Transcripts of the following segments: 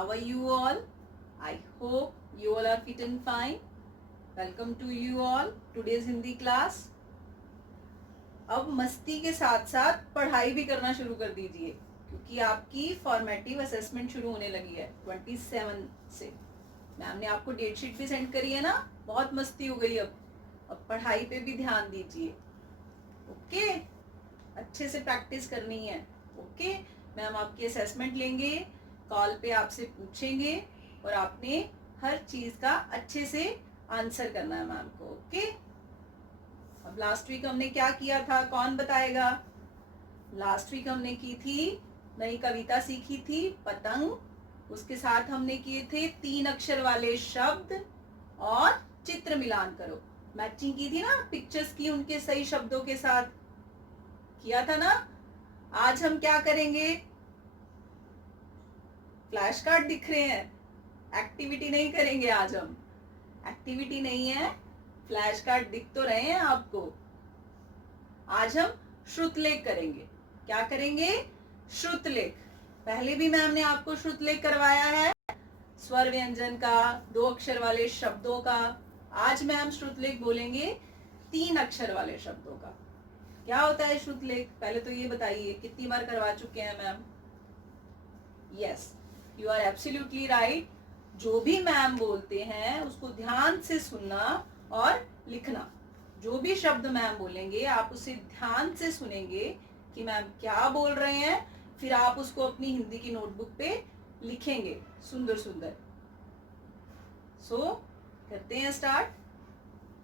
How are you all? I hope you all are fit and fine. Welcome to you all today's Hindi class. अब मस्ती के साथ साथ पढ़ाई भी करना शुरू कर दीजिए क्योंकि आपकी फॉर्मेटिव असेसमेंट शुरू होने लगी है 27 से. मैम ने आपको डेट शीट भी सेंड करी है ना. बहुत मस्ती हो गई. अब पढ़ाई पे भी ध्यान दीजिए. ओके, अच्छे से प्रैक्टिस करनी है. ओके, मैम आपकी असेसमेंट लेंगे, कॉल पे आपसे पूछेंगे और आपने हर चीज का अच्छे से आंसर करना है मैम को. ओके. अब लास्ट वीक हमने क्या किया था, कौन बताएगा? लास्ट वीक हमने की थी नई कविता सीखी थी पतंग. उसके साथ हमने किए थे 3 अक्षर वाले शब्द और चित्र मिलान करो. मैचिंग की थी ना पिक्चर्स की, उनके सही शब्दों के साथ किया था ना. आज हम क्या करेंगे? फ्लैश कार्ड दिख रहे हैं. एक्टिविटी नहीं करेंगे आज हम. एक्टिविटी नहीं है, फ्लैश कार्ड दिख तो रहे हैं आपको. आज हम श्रुतलेख करेंगे. क्या करेंगे? श्रुतलेख. पहले भी मैम ने आपको श्रुतलेख करवाया है, स्वर व्यंजन का, 2 अक्षर वाले शब्दों का. आज मैम श्रुतलेख बोलेंगे 3 अक्षर वाले शब्दों का. क्या होता है श्रुतलेख? पहले तो ये बताइए, कितनी बार करवा चुके हैं ma'am? Yes, you are absolutely right. जो भी मैम बोलते हैं उसको ध्यान से सुनना और लिखना. जो भी शब्द मैम बोलेंगे आप उसे ध्यान से सुनेंगे कि मैम क्या बोल रहे हैं. फिर आप उसको अपनी हिंदी की नोटबुक पे लिखेंगे सुंदर सुंदर. सो करते हैं start.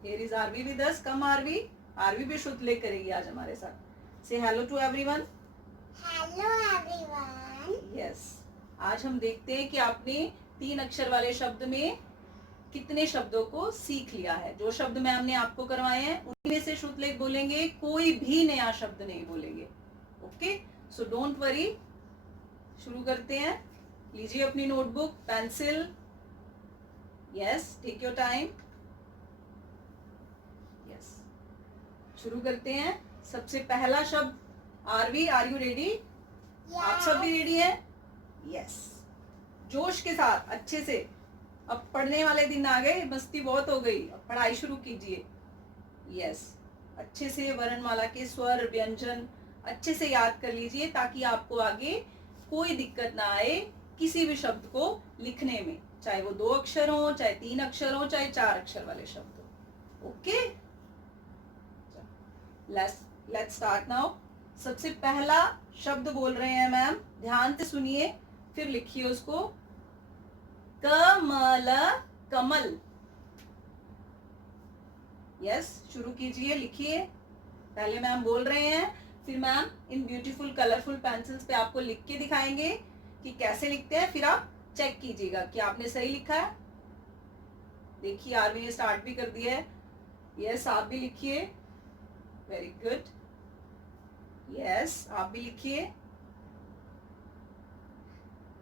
Here is Aarvi with us. Come Aarvi. Aarvi भी श्रुतलेख करेगी आज हमारे साथ. Say hello to everyone. Hello everyone. Yes, आज हम देखते हैं कि आपने 3 अक्षर वाले शब्द में कितने शब्दों को सीख लिया है. जो शब्द मैम ने आपको करवाए हैं उन्हीं में से श्रुतलेख बोलेंगे. कोई भी नया शब्द नहीं बोलेंगे. Okay, so don't worry. शुरू करते हैं. लीजिए अपनी notebook, pencil. Yes, take your time. Yes, शुरू करते हैं. सबसे पहला शब्द. Aarvi, are you ready? आप सब भी रेडी हैं? यस, जोश के साथ, अच्छे से. अब पढ़ने वाले दिन आ गए, मस्ती बहुत हो गई. अब पढ़ाई शुरू कीजिए. यस, अच्छे से वर्णमाला के स्वर व्यंजन अच्छे से याद कर लीजिए ताकि आपको आगे कोई दिक्कत ना आए किसी भी शब्द को लिखने में, चाहे वो 2 अक्षर हो, चाहे 3 अक्षर हो, चाहे 4 अक्षर वाले शब्द हो. Okay, let's start now. सबसे पहला शब्द बोल रहे हैं मैम, ध्यान से सुनिए फिर लिखिए उसको. कमल, कमल. यस, शुरू कीजिए, लिखिए. पहले मैम बोल रहे हैं, फिर मैम इन ब्यूटीफुल कलरफुल पेंसिल्स पे आपको लिख के दिखाएंगे कि कैसे लिखते हैं. फिर आप चेक कीजिएगा कि आपने सही लिखा है. देखिए आरवी ने स्टार्ट भी कर दिया है. यस, आप भी लिखिए. Very good. यस, आप भी लिखिए.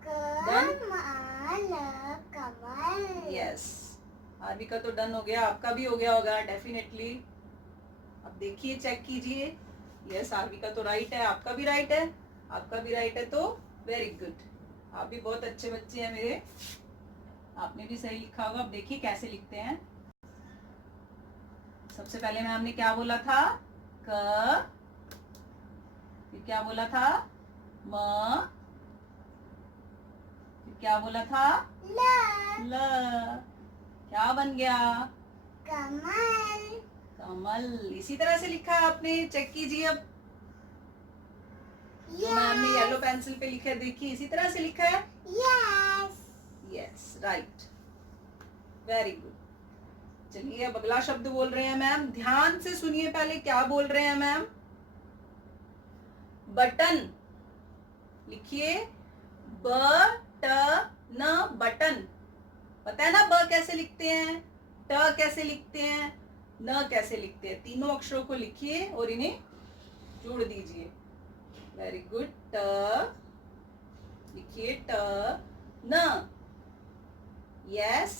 कमल. यस, आरवी का तो डन हो गया, आपका भी हो गया होगा डेफिनेटली. अब देखिए, चेक कीजिए. यस, आरवी का तो राइट है, आपका भी राइट है. आपका भी राइट है, तो वेरी गुड. आप भी बहुत अच्छे बच्चे हैं मेरे. आपने भी सही लिखा होगा. अब देखिए कैसे लिखते हैं. सबसे पहले मैम ने क्या बोला था? क. फिर क्या बोला था? म. फिर क्या बोला था? ल. क्या बन गया? कमल. कमल. इसी तरह से लिखा है आपने. चेक कीजिए. अब जो मैम ने येलो पेंसिल पे लिखा है, देखिए इसी तरह से लिखा है. Yes. Yes, right. Very good. चलिए अब अगला शब्द बोल रहे हैं मैम. ध्यान से सुनिए पहले क्या बोल रहे हैं मैम. बटन. लिखिए. Button, button. पता है ना ब कैसे लिखते हैं, ट कैसे लिखते हैं, न कैसे लिखते हैं. तीनों अक्षरों को लिखिए और इन्हें जोड़ दीजिए. Very good. ट लिखिए. ट न. Yes,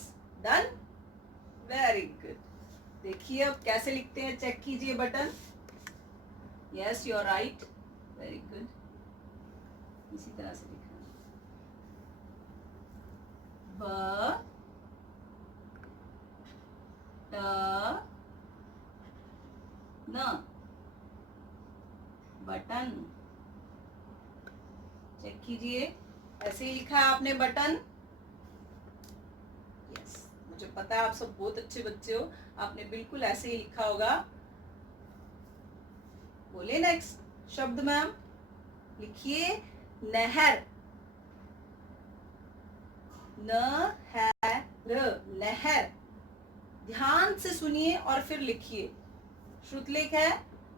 done. Very good. देखिए अब कैसे लिखते हैं, चेक कीजिए. Button. Yes, you are right. Very good. इसी तरह से लिखना. ब ट न, बटन। चेक कीजिए, ऐसे ही लिखा है आपने बटन। यस, मुझे पता है आप सब बहुत अच्छे बच्चे हो, आपने बिल्कुल ऐसे ही लिखा होगा। बोले नेक्स्ट शब्द मैम, लिखिए नहर। न है र, नहर। ध्यान से सुनिए और फिर लिखिए। श्रुतलेख है,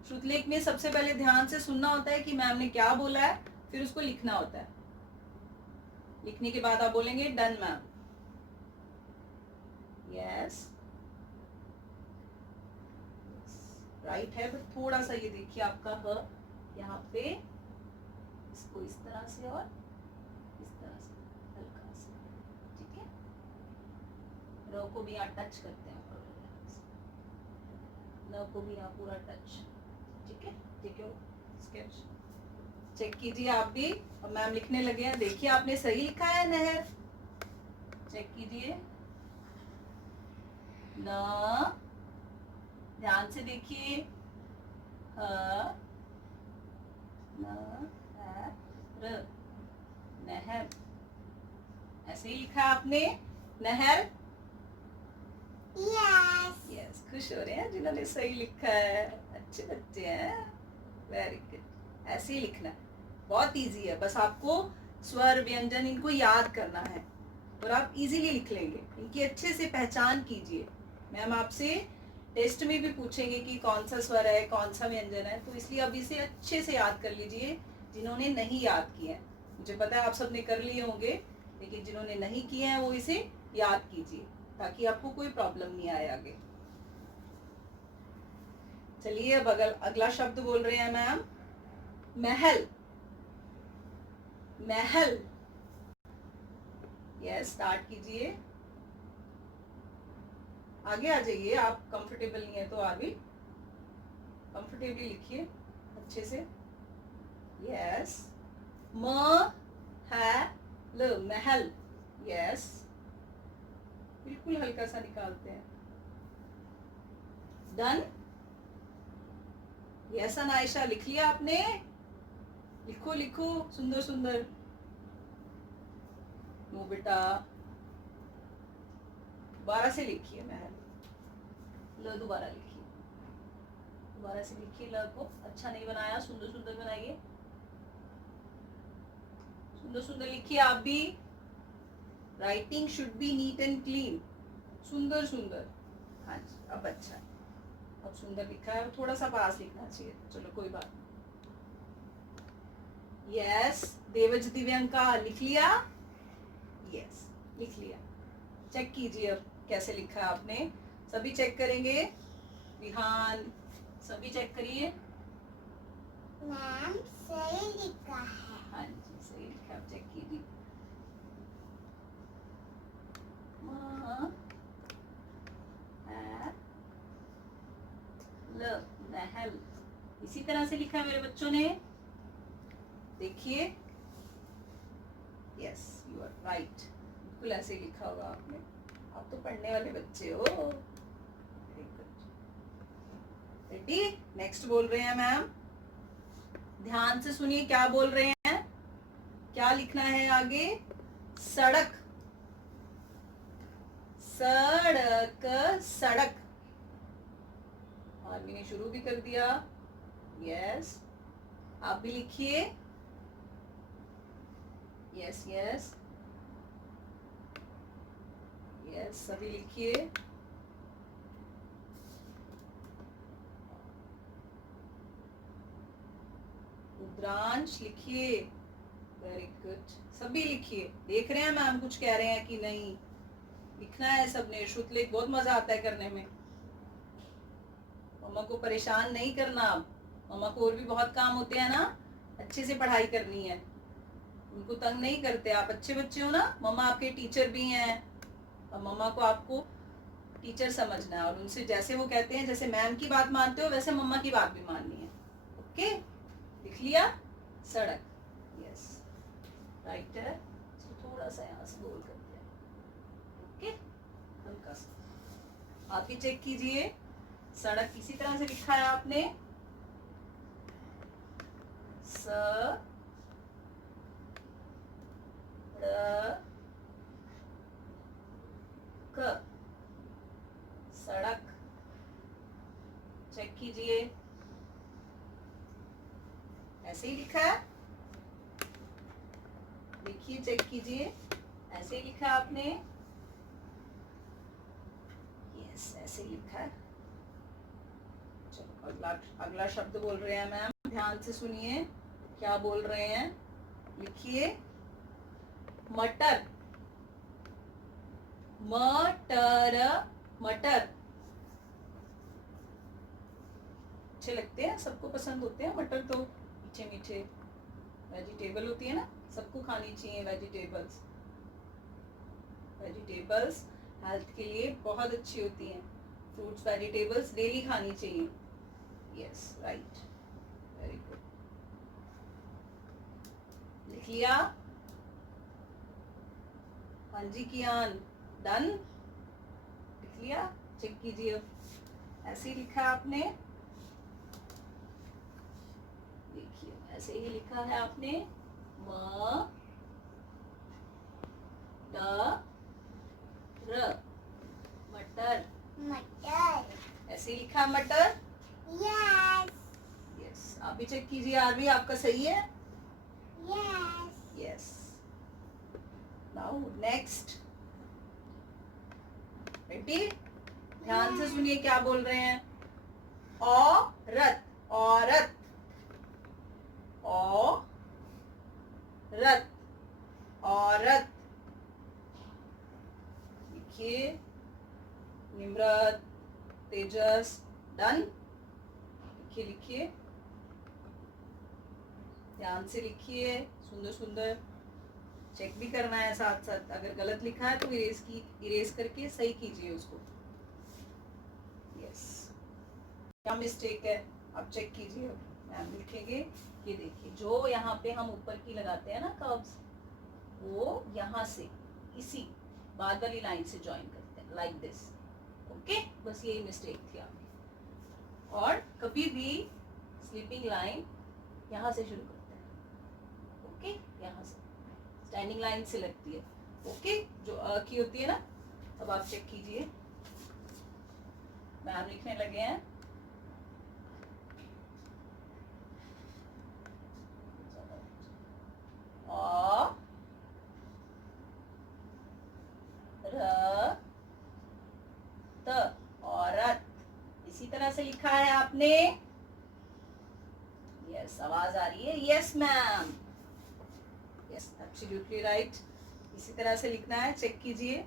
श्रुतलेख में सबसे पहले ध्यान से सुनना होता है कि मैम ने क्या बोला है, फिर उसको लिखना होता है। लिखने के बाद आप बोलेंगे डन मैम। यस, राइट है, बट थोड़ा सा ये देखिए आपका ह यहाँ पे, इसको इस तरह से और इस तरह से हल्का सा, ठीक है। र को भी यहाँ टच करते हैं, न को भी यहाँ पूरा टच, ठीक है। ठीक है, स्केच चेक कीजिए आप भी। अब मैम लिखने लगे हैं, देखिए आपने सही लिखा है नहर। चेक कीजिए, न, ध्यान से देखिए, ह, न, है, र, नहर। ऐसे ही लिखा आपने नहर। यस। यस, खुश हो रहे हैं जिन्होंने सही लिखा है, अच्छे बच्चे हैं, वेरी गुड। ऐसे ही लिखना है, बहुत इजी है, बस आपको स्वर व्यंजन इनको याद करना है और आप इजीली लिख लेंगे। इनकी अच्छे से पहचान कीजिए। मैम आपसे टेस्ट में भी पूछेंगे कि कौन सा स्वर है, कौन सा व्यंजन है, तो इसलिए अब इसे अच्छे से याद कर लीजिए जिन्होंने नहीं याद किया है। मुझे पता है आप सबने कर लिए होंगे, लेकिन जिन्होंने नहीं किए हैं वो इसे याद कीजिए ताकि आपको कोई प्रॉब्लम नहीं आए आगे। चलिए अब अगला शब्द बोल रहे हैं मैम, महल। महल। यस, स्टार्ट कीजिए, आगे आ जाइए। आप कंफर्टेबल नहीं है तो आगे कंफर्टेबली लिखिए अच्छे से। यस, म है ल, महल। यस, बिल्कुल हल्का सा निकालते हैं। डन। यस अनायशा, लिख लिया आपने? लिखो लिखो, सुंदर सुंदर। नो बेटा, दोबारा से लिखिए महल। ल दोबारा लिखिए, दोबारा से लिखिए ल को। अच्छा नहीं बनाया, सुंदर सुंदर बनाइए, सुंदर सुंदर लिखिए आप भी। Writing should be neat and clean, सुंदर सुंदर। हाँ जी, अब अच्छा है, अब सुंदर लिखा है, थोड़ा सा पास लिखना चाहिए, चलो कोई बात नहीं। यस, देवज दिव्यंका, लिख लिया? यस, लिख लिया। चेक कीजिए अब कैसे लिखा है आपने, सभी चेक करेंगे। विहान, सभी चेक करिए। मैम सही लिखा है। हाँ जी, सही लिखा, आप चेक कीजिए। महल, इसी तरह से लिखा है मेरे बच्चों ने, देखिए। यस, यू आर राइट, बिल्कुल ऐसे ही लिखा होगा आपने, आप तो पढ़ने वाले बच्चे हो। रेडी, नेक्स्ट बोल रहे हैं मैम, ध्यान से सुनिए क्या बोल रहे हैं, क्या लिखना है आगे। सड़क। सड़क, सड़क। आर्मी ने शुरू भी कर दिया। यस, आप भी लिखिए। यस यस यस, सभी लिखिए। रुद्रांश लिखिए, वेरी गुड, सभी लिखिए। देख रहे हैं मैम कुछ कह रहे हैं कि नहीं, लिखना है सबने। श्रुतलेख बहुत मजा आता है करने में। मम्मा को परेशान नहीं करना, अब मम्मा को और भी बहुत काम होते हैं ना, अच्छे से पढ़ाई करनी है, उनको तंग नहीं करते। आप अच्छे बच्चे हो ना, मम्मा आपके टीचर भी हैं, और मम्मा को आपको टीचर समझना है, और उनसे जैसे वो कहते हैं, जैसे मैम की बात मानते हो वैसे मम्मा की बात भी माननी है। ओके, लिख लिया? सड़क। यस, राइट है, थोड़ा सा यहाँ से गोल कर दिया। का स। आप भी चेक कीजिए, सड़क इसी तरह से लिखा है आपने, स ड़ क, सड़क। चेक कीजिए, ऐसे ही लिखा है, देखिए चेक कीजिए, ऐसे ही लिखा है आपने, यस ऐसे ही लिखा है। चलो अगला अगला शब्द बोल रहे हैं मैम, ध्यान से सुनिए क्या बोल रहे हैं। लिखिए मटर, मटर, मटर। अच्छे लगते हैं, सबको पसंद होते हैं मटर, तो मीठे मीठे वेजिटेबल होती है ना, सबको खानी चाहिए वेजिटेबल्स। वेजिटेबल्स हेल्थ के लिए बहुत अच्छी होती हैं, फ्रूट्स वेजिटेबल्स डेली खानी चाहिए। Yes right, very good. लिख लिया? हाँ जी कियान, डन? लिख लिया? चेक कीजिए, ऐसे ही लिखा है आपने, देखिए ऐसे ही लिखा है आपने, म ट र, मटर। मटर। ऐसे ही लिखा है मटर। यस। यस, आप भी चेक कीजिए, आरवी आपका सही है। Yes. Yes, now next, ready? ध्यान से सुनिए क्या बोल रहे हैं। औरत, औरत, औरत, औरत। लिखिए, निम्रत, तेजस, डन? लिखिए लिखिए, ध्यान से लिखिए, सुंदर सुंदर। चेक भी करना है साथ साथ, अगर गलत लिखा है तो इरेज करके सही कीजिए उसको। यस, क्या मिस्टेक है आप चेक कीजिए। मैम लिखेंगे, ये देखिए जो यहाँ पे हम ऊपर की लगाते हैं ना कर्व्स, वो यहाँ से इसी बाद वाली लाइन से ज्वाइन करते हैं, लाइक दिस। ओके, बस यही मिस्टेक थी आपकी। और कभी भी स्लीपिंग लाइन यहाँ से शुरू करते हैं, ओके, यहाँ से स्टैंडिंग लाइन से लगती है, ओके, जो अ की होती है ना। अब आप चेक कीजिए, मैम लिखने लगे हैं। औ र त, औरत। इसी तरह से लिखा है आपने। यस, आवाज आ रही है, yes ma'am, yes absolutely right. इसी तरह से लिखना है, चेक कीजिए।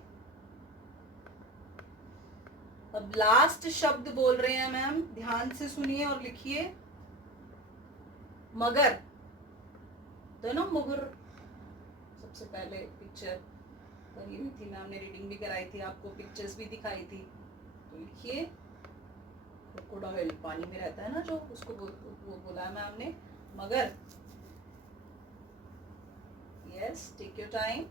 अब लास्ट शब्द बोल रहे हैं मैम, ध्यान से सुनिए और लिखिए, मगर। तो ना मुगर, सबसे पहले पिक्चर बनी हुई थी, मैम ने रीडिंग भी कराई थी आपको, पिक्चर्स भी दिखाई थी। तो लिखिए, क्रोकोडाइल पानी में रहता है ना जो, उसको वो बोला है मैम ने, मगर। Yes, take your time.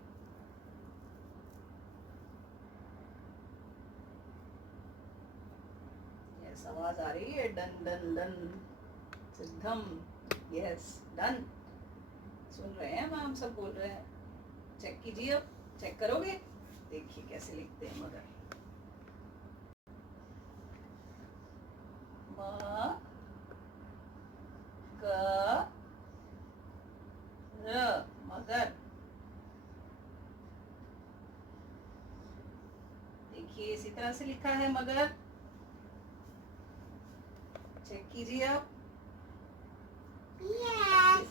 Yes, आवाज आ रही है, डन डन डन, सिद्धम। Yes, done. सुन रहे हैं मैम, सब बोल रहे हैं। चेक कीजिए, अब चेक करोगे, देखिए कैसे लिखते हैं मगर। म ग र, मगर। देखिए इसी तरह से लिखा है मगर, चेक कीजिए आप। यस।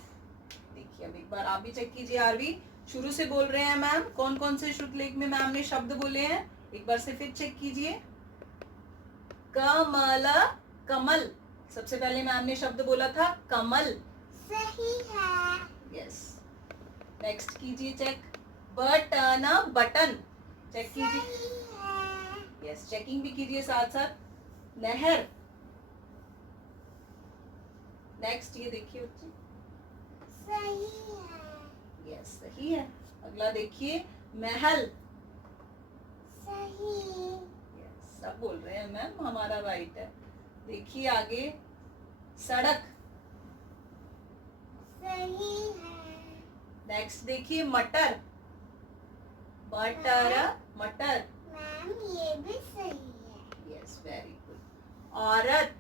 देखिए अब एक बार आप भी चेक कीजिए, आरवी शुरू से बोल रहे हैं मैम, कौन कौन से श्रुतलेख में मैम ने शब्द बोले हैं, एक बार से फिर चेक कीजिए। कमल, कमल, सबसे पहले मैम ने शब्द बोला था कमल। सही है। यस, नेक्स्ट कीजिए चेक, बटन, बटन, चेक कीजिए। सही है। यस, चेकिंग भी कीजिए साथ साथ। नहर, नेक्स्ट ये देखिए बच्चे, सही है। यस सही है। अगला देखिए, महल, सही यस, सब बोल रहे हैं मैम हमारा राइट है। देखिए आगे, सड़क। सही है। नेक्स्ट देखिए, मटर। मटर, मटर। मैम ये भी सही है। Yes, very good. औरत।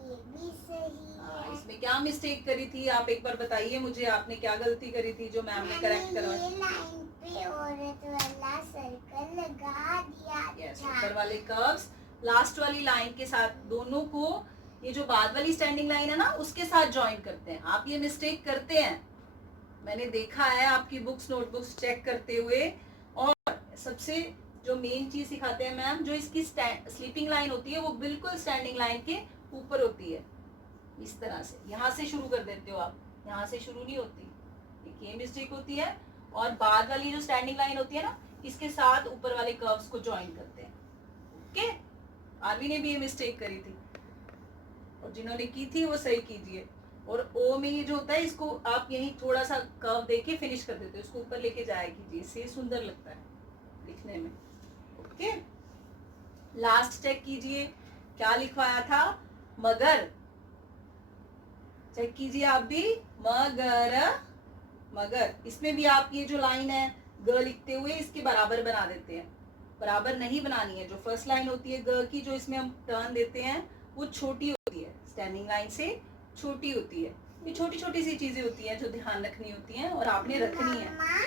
ये भी सही है। इसमें क्या मिस्टेक करी थी आप एक बार बताइए मुझे, आपने क्या गलती करी थी जो मैम ने करेक्ट करवाई? ये लाइन पे औरत वाला सर्कल लगा दिया यस, था। ऊपर वाले कर्व्स लास्ट वाली लाइन के साथ, दोनों को ये जो बाद वाली स्टैंडिंग लाइन है ना उसके साथ ज्वाइन करते हैं। आप ये मिस्टेक करते हैं, मैंने देखा है आपकी बुक्स नोटबुक्स चेक करते हुए। और सबसे जो मेन चीज सिखाते हैं मैम, जो इसकी स्लीपिंग लाइन होती है वो बिल्कुल स्टैंडिंग लाइन के ऊपर होती है, इस तरह से। यहाँ से शुरू कर देते हो आप, यहाँ से शुरू नहीं होती, एक ये मिस्टेक होती है। और बाद वाली जो स्टैंडिंग लाइन होती है ना, इसके साथ ऊपर वाले कर्व्स को ज्वाइन करते हैं। ओके, आरवी ने भी ये मिस्टेक करी थी, और जिन्होंने की थी वो सही कीजिए। और ओ में ये जो होता है, इसको आप यही थोड़ा सा कर्व देके फिनिश कर देते हो, इसको ऊपर लेके जाया कीजिए, इससे सुंदर लगता है लिखने में। ओके, लास्ट चेक कीजिए, क्या लिखवाया था? मगर। चेक कीजिए आप भी, मगर, मगर। इसमें भी आप ये जो लाइन है ग लिखते हुए इसके बराबर बना देते हैं। बराबर नहीं बनानी है, जो फर्स्ट लाइन होती है ग की, जो इसमें हम टर्न देते हैं वो छोटी होती है, स्टैंडिंग लाइन से छोटी होती है। ये छोटी छोटी सी चीजें होती हैं जो ध्यान रखनी होती हैं और आपने रखनी है। मम्मा,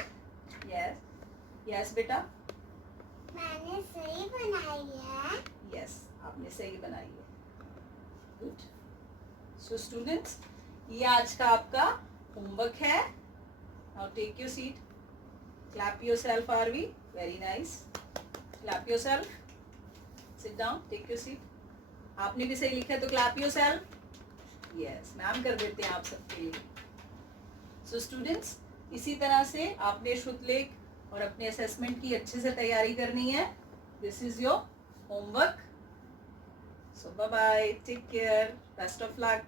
यस, यस बेटा, मैंने सही बनाई है। यस, आपने सही बनाई है। गुड। सो स्टूडेंट्स, ये आज का आपका होमवर्क है। Now take your seat, clap yourself Aarvi, very nice, clap yourself, sit down, take your seat. आपने भी सही लिखा है तो क्लैप योरसेल्फ। यस, मैम कर देते हैं आप सबके लिए। सो स्टूडेंट्स, इसी तरह से आपने श्रुतलेख और अपने असेसमेंट की अच्छे से तैयारी करनी है। This is your homework. So bye bye, take care, best of luck.